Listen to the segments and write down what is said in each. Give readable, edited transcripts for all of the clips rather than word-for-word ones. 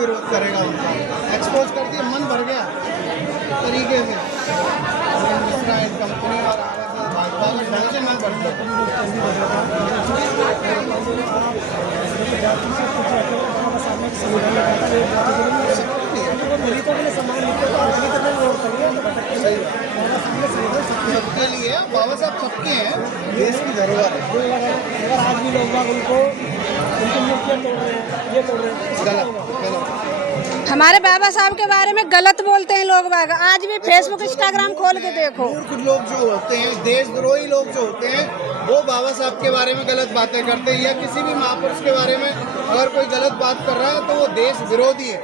विरोध करेगा उनका। एक्सपोज कर दिया, मन भर गया तरीके से इसराइल कंपनी और आरएसएस भाजपा का ढंग से मन भर गया। सबके लिए बाबा साहब सबके हैं, देश की धरोहर है। अगर आज भी लोग उनको उनकी मूर्तियाँ तोड़ रहे हैं, ये तोड़ रहे हैं, गलत गलत। हमारे बाबा साहब के बारे में गलत बोलते हैं लोग बाग। आज भी फेसबुक इंस्टाग्राम खोल के देखो, मूर्ख लोग जो होते हैं, देशद्रोही लोग जो होते हैं, वो बाबा साहब के बारे में गलत बातें करते हैं, या किसी भी महापुरुष के बारे में अगर कोई गलत बात कर रहा है तो वो देश विरोधी है।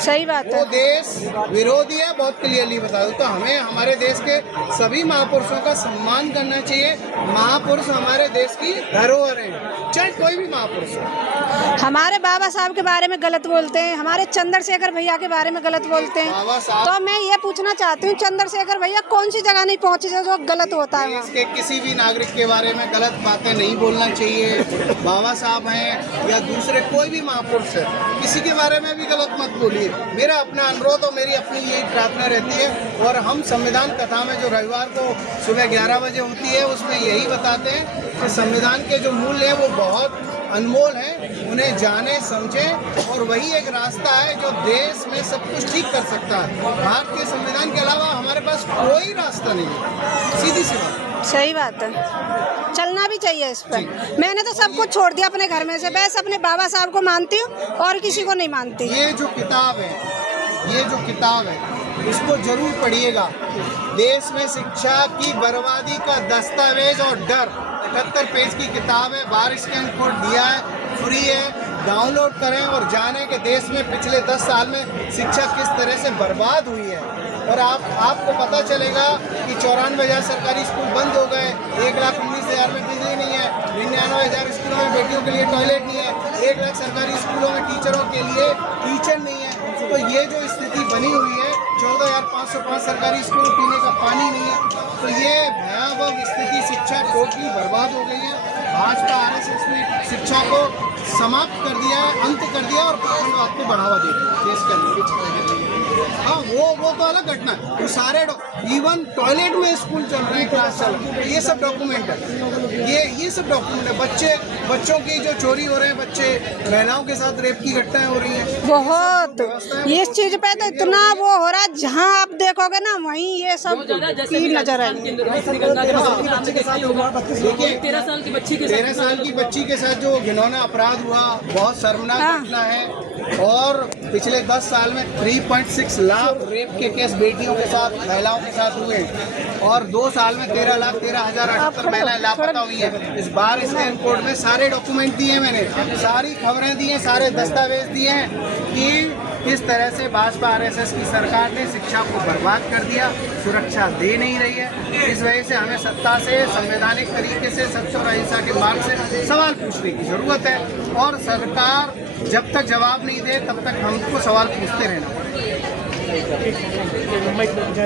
सही बात है। वो देश विरोधी है, बहुत क्लियरली बता दूं। तो हमें हमारे देश के सभी महापुरुषों का सम्मान करना चाहिए। महापुरुष हमारे देश की धरोहर है, चाहे कोई भी महापुरुष हो। हमारे बाबा साहब के बारे में गलत बोलते हैं, हमारे चंद्रशेखर भैया के बारे में गलत बोलते हैं। बाबा साहब, तो मैं ये पूछना चाहती हूँ, चंद्रशेखर भैया कौन सी जगह नहीं पहुँचे जो गलत होता है? देश के किसी भी नागरिक के बारे में गलत बातें नहीं बोलना चाहिए। बाबा साहब हैं या दूसरे कोई भी महापुरुष है, किसी के बारे में भी गलत मत बोलिए। मेरा अपना अनुरोध और मेरी अपनी यही प्रार्थना रहती है। और हम संविधान कथा में जो रविवार को सुबह 11 बजे होती है, उसमें यही बताते हैं कि संविधान के जो मूल्य हैं वो बहुत अनमोल है, उन्हें जाने समझें, और वही एक रास्ता है जो देश में सब कुछ ठीक कर सकता है। भारतीय संविधान के अलावा हमारे पास कोई रास्ता नहीं है, सीधी सी बात। सही बात है, चलना भी चाहिए इस पर। मैंने तो सब कुछ छोड़ दिया अपने घर में से, बस अपने बाबा साहब को मानती हूँ और किसी को नहीं मानती। ये जो किताब है, इसको जरूर पढ़िएगा। देश में शिक्षा की बर्बादी का दस्तावेज और डर, 71 पेज की किताब है, बाहर स्कैन कोड दिया है, फ्री है, डाउनलोड करें और जानें कि देश में पिछले 10 साल में शिक्षा किस तरह से बर्बाद हुई है। और आपको पता चलेगा कि 94,000 सरकारी स्कूल बंद हो गए, 1,19,000 में बिजली नहीं है, 99,000 स्कूलों में बेटियों के लिए टॉयलेट नहीं है, 1 लाख सरकारी स्कूलों में टीचरों के लिए टीचर नहीं है। तो ये जो स्थिति बनी हुई है, 14,505 सरकारी स्कूल, पीने का पानी नहीं है, तो ये भयावह स्थिति, शिक्षा टोटली बर्बाद हो गई है। भाजपा आरएसएस ने शिक्षा को समाप्त कर दिया है, अंत कर दिया और पाखंडवाद को बढ़ावा दे दिया देश के अंदर। हाँ, वो तो अलग घटना है। तो सारे इवन टॉयलेट में स्कूल चल रहे हैं, क्लास चल रही है, ये सब डॉक्यूमेंट है। ये सब डॉक्यूमेंट है। बच्चों की जो चोरी हो रहे हैं, बच्चे महिलाओं के साथ रेप की घटनाएं हो रही हैं बहुत। इस चीज पे तो इतना वो हो रहा है, जहाँ आप देखोगे ना वहीं ये सब की नजर आएगी। 13 साल की बच्ची के साथ जो घिनौना अपराध हुआ, बहुत शर्मनाक घटना है। और पिछले 10 साल में 3.6 लाख रेप के केस बेटियों के साथ, महिलाओं के साथ हुए, और 2 साल में 13,13,068 महिलाएं लापता हुई है। इस बार स्कैन कोड में सारे डॉक्यूमेंट दिए, मैंने सारी खबरें दी हैं, सारे दस्तावेज दिए हैं कि किस तरह से भाजपा आरएसएस की सरकार ने शिक्षा को बर्बाद कर दिया, सुरक्षा दे नहीं रही है। इस वजह से हमें सत्ता से संवैधानिक तरीके से, सत्य और अहिंसा के मार्ग से सवाल पूछने की जरूरत है। और सरकार जब तक जवाब नहीं दे तब तक हमको सवाल पूछते रहना पड़ेगा।